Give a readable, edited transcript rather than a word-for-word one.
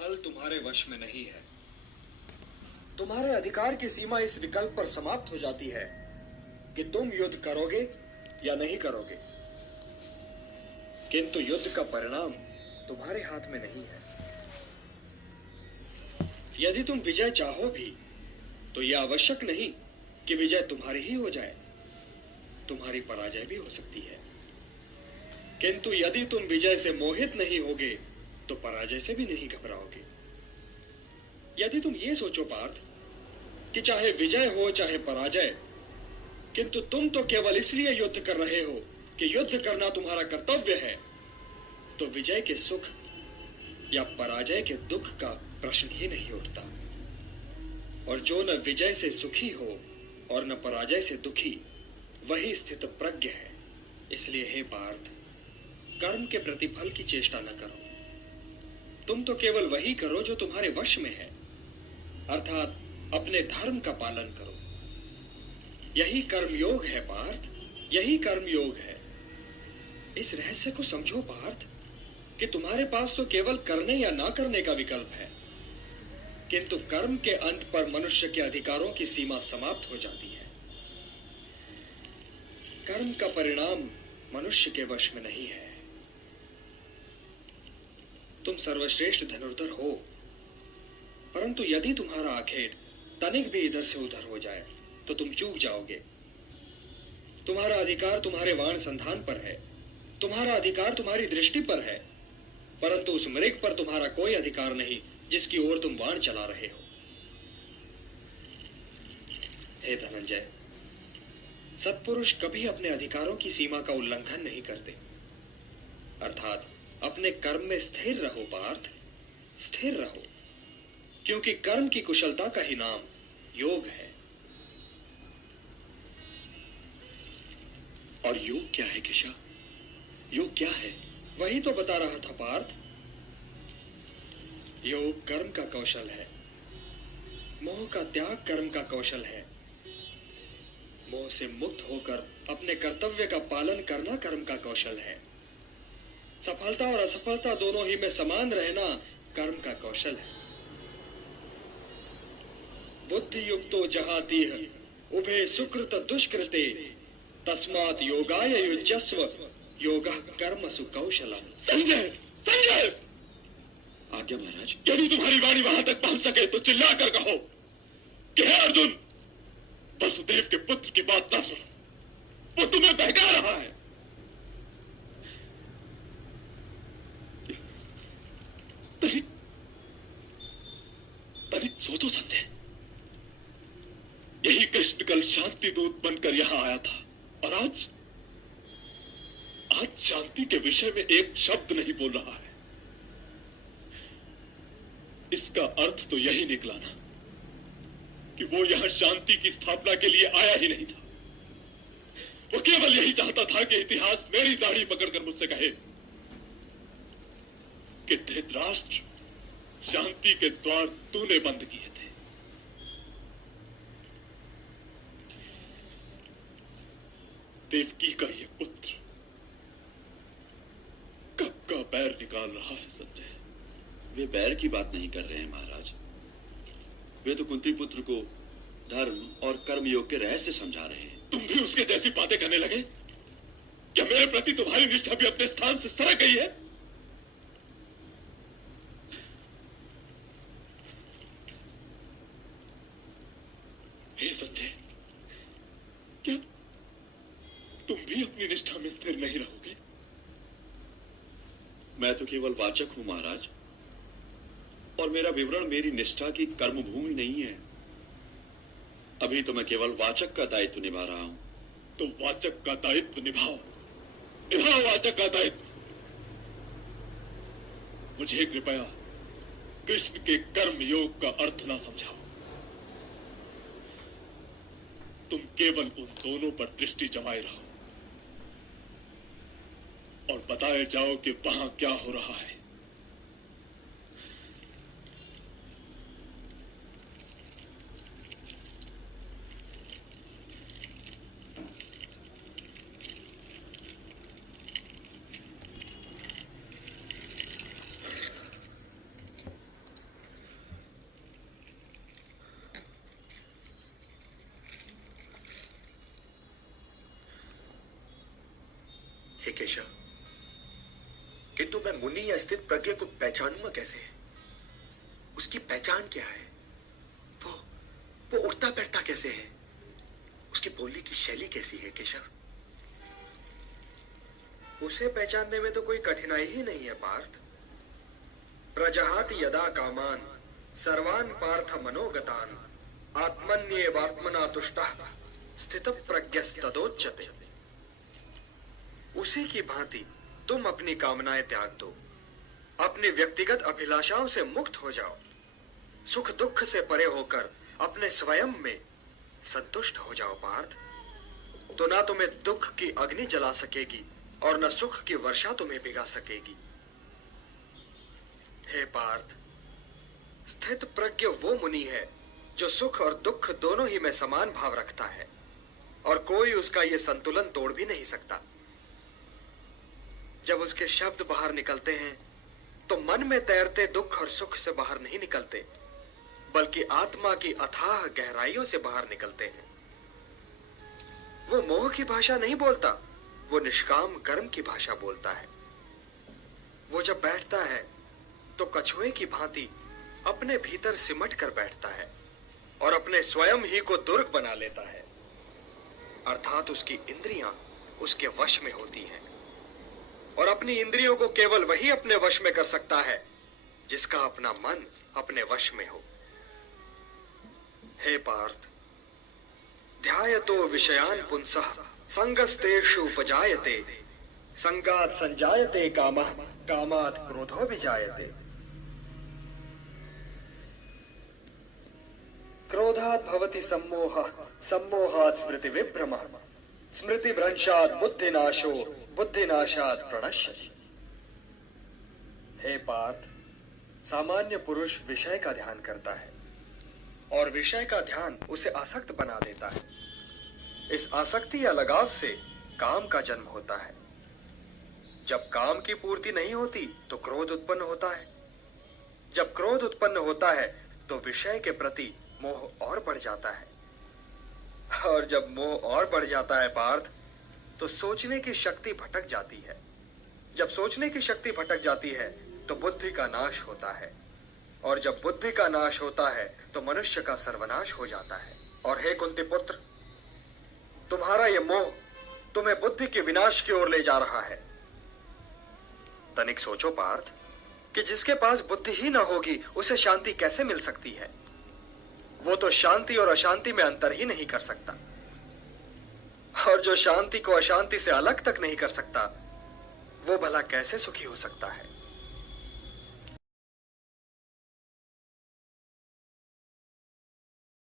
फल तुम्हारे वश में नहीं है। तुम्हारे अधिकार की सीमा इस विकल्प पर समाप्त हो जाती है कि तुम युद्ध करोगे या नहीं करोगे, किंतु युद्ध का परिणाम तुम्हारे हाथ में नहीं है। यदि तुम विजय चाहो भी तो यह आवश्यक नहीं कि विजय तुम्हारी ही हो जाए, तुम्हारी पराजय भी हो सकती है। किंतु यदि तुम विजय से मोहित नहीं होगे तो पराजय से भी नहीं घबराओगे। यदि तुम ये सोचो पार्थ कि चाहे विजय हो चाहे पराजय, किंतु तुम तो केवल इसलिए युद्ध कर रहे हो कि युद्ध करना तुम्हारा कर्तव्य है, तो विजय के सुख या पराजय के दुख का प्रश्न ही नहीं उठता। और जो न विजय से सुखी हो और न पराजय से दुखी, वही स्थित प्रज्ञ है। इसलिए हे पार्थ, कर्म के प्रतिफल की चेष्टा न करो। तुम तो केवल वही करो जो तुम्हारे वश में है, अर्थात अपने धर्म का पालन करो। यही कर्मयोग है पार्थ, यही कर्मयोग है। इस रहस्य को समझो पार्थ कि तुम्हारे पास तो केवल करने या ना करने का विकल्प है, किंतु कर्म के अंत पर मनुष्य के अधिकारों की सीमा समाप्त हो जाती है। कर्म का परिणाम मनुष्य के वश में नहीं है। तुम सर्वश्रेष्ठ धनुर्धर हो, परंतु यदि तुम्हारा आखेट तनिक भी इधर से उधर हो जाए तो तुम चूक जाओगे। तुम्हारा अधिकार तुम्हारे वाण संधान पर है, तुम्हारा अधिकार तुम्हारी दृष्टि पर है, परंतु उस मृग पर तुम्हारा कोई अधिकार नहीं जिसकी ओर तुम वाण चला रहे हो। हे धनंजय, सत्पुरुष कभी अपने अधिकारों की सीमा का उल्लंघन नहीं करते। अर्थात अपने कर्म में स्थिर रहो पार्थ, स्थिर रहो, क्योंकि कर्म की कुशलता का ही नाम योग है। और योग क्या है किशा? योग क्या है? वही तो बता रहा था पार्थ। योग कर्म का कौशल है, मोह का त्याग कर्म का कौशल है, मोह से मुक्त होकर अपने कर्तव्य का पालन करना कर्म का कौशल है, सफलता और असफलता दोनों ही में समान रहना कर्म का कौशल है। बुद्धि युक्तो जहातीह उभे सुकृत दुष्कृते तस्मात् योगाय युज्यस्व योगः कर्मसु कौशलम्। संजय, संजय! आज्ञा महाराज। यदि तुम्हारी वाणी वहां तक पहुंच सके तो चिल्लाकर कहो कि हे अर्जुन, वसुदेव के पुत्र की बात न सुनो, वो तुम्हें बहका रहा है। तनिक सोचो संजय, यही कृष्ण कल शांति दूत बनकर यहां आया था, और आज शांति के विषय में एक शब्द नहीं बोल रहा है। इसका अर्थ तो यही निकला ना कि वो यहां शांति की स्थापना के लिए आया ही नहीं था। वो केवल यही चाहता था कि इतिहास मेरी दाढ़ी पकड़कर मुझसे कहे कि धृतराष्ट्र, शांति के द्वार तूने बंद किए थे। देवकी का ये पुत्र कब का बैर निकाल रहा है संजय। वे बैर की बात नहीं कर रहे हैं महाराज, वे तो कुंती पुत्र को धर्म और कर्म योग के रहस्य समझा रहे हैं। तुम भी उसके जैसी बातें करने लगे? क्या मेरे प्रति तुम्हारी निष्ठा भी अपने स्थान से सरक गई है? हे संजय, क्या तुम भी अपनी निष्ठा में स्थिर नहीं रहोगे? मैं तो केवल वाचक हूं महाराज, और मेरा विवरण मेरी निष्ठा की कर्मभूमि नहीं है। अभी तो मैं केवल वाचक का दायित्व निभा रहा हूं। तो वाचक का दायित्व निभाओ, निभाओ वाचक का दायित्व। मुझे कृपया कृष्ण के कर्म योग का अर्थ ना समझाओ। तुम केवल उन दोनों पर दृष्टि जमाए रहो और बताए जाओ कि वहां क्या हो रहा है। हे केशव, किंतु मैं मुनि या स्थित प्रज्ञ को पहचानूंगा कैसे? उसकी पहचान क्या है? वो उठता बैठता कैसे है? उसकी बोलने की शैली कैसी है केशव? उसे पहचानने में तो कोई कठिनाई ही नहीं है पार्थ। प्रजहाति यदा कामान सर्वान पार्थ मनोगतान आत्मन्येवात्मना तुष्टः स्थितः प्रज्ञस्तदोच्यते। उसी की भांति तुम अपनी कामनाएं त्याग दो, अपनी व्यक्तिगत अभिलाषाओं से मुक्त हो जाओ, सुख दुख से परे होकर अपने स्वयं में संतुष्ट हो जाओ पार्थ। तो ना तुम्हें दुख की अग्नि जला सकेगी और न सुख की वर्षा तुम्हें भिगा सकेगी। हे पार्थ, स्थित प्रज्ञ वो मुनि है जो सुख और दुख दोनों ही में समान भाव रखता है और कोई उसका ये संतुलन तोड़ भी नहीं सकता। जब उसके शब्द बाहर निकलते हैं तो मन में तैरते दुख और सुख से बाहर नहीं निकलते, बल्कि आत्मा की अथाह गहराइयों से बाहर निकलते हैं। वो मोह की भाषा नहीं बोलता, वो निष्काम कर्म की भाषा बोलता है। वो जब बैठता है तो कछुए की भांति अपने भीतर सिमट कर बैठता है और अपने स्वयं ही को दुर्ग बना लेता है, अर्थात उसकी इंद्रियां उसके वश में होती हैं और अपनी इंद्रियों को केवल वही अपने वश में कर सकता है जिसका अपना मन अपने वश में हो। हे पार्थ, ध्यायतो विषयान पुंसः संगस्तेषु उपजायते संगात् संजायते कामः कामात् क्रोधो विजायते। क्रोधात् भवति सम्मोहः सम्मोहात् स्मृति विभ्रमः स्मृति भ्रंशात् बुद्धिनाशो बुद्धिनाशात् प्रणश्यति। हे पार्थ, सामान्य पुरुष विषय का ध्यान करता है और विषय का ध्यान उसे आसक्त बना देता है। इस आसक्ति या लगाव से काम का जन्म होता है। जब काम की पूर्ति नहीं होती तो क्रोध उत्पन्न होता है। जब क्रोध उत्पन्न होता है तो विषय के प्रति मोह और बढ़ जाता है, और जब मोह और बढ़ जाता है पार्थ, तो सोचने की शक्ति भटक जाती है। जब सोचने की शक्ति भटक जाती है तो बुद्धि का नाश होता है, और जब बुद्धि का नाश होता है तो मनुष्य का सर्वनाश हो जाता है। और हे कुंती पुत्र, तुम्हारा यह मोह तुम्हें बुद्धि के विनाश की ओर ले जा रहा है। तनिक सोचो पार्थ कि जिसके पास बुद्धि ही न होगी उसे शांति कैसे मिल सकती है? वो तो शांति और अशांति में अंतर ही नहीं कर सकता, और जो शांति को अशांति से अलग तक नहीं कर सकता वो भला कैसे सुखी हो सकता है?